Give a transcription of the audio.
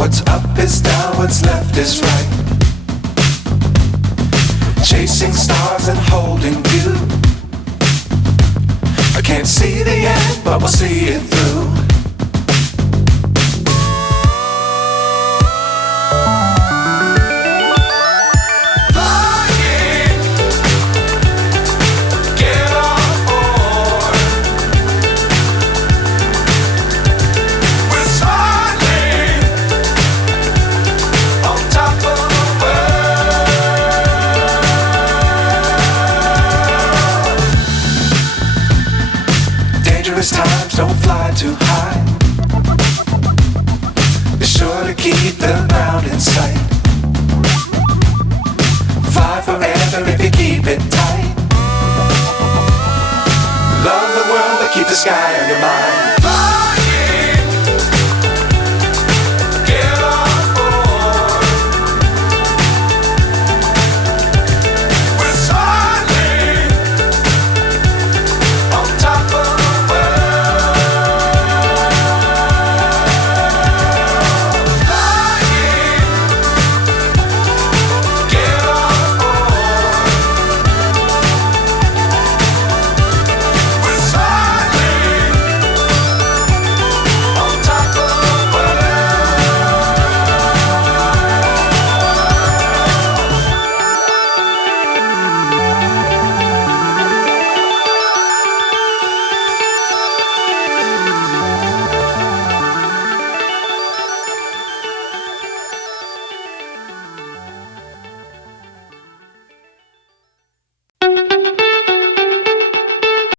What's up is down, what's left is right. Chasing stars and holding you. I can't see the end, but we'll see it through. Times don't fly too high. Be sure to keep the ground in sight. Fly forever if you keep it tight. Love the world but keep the sky on your mind.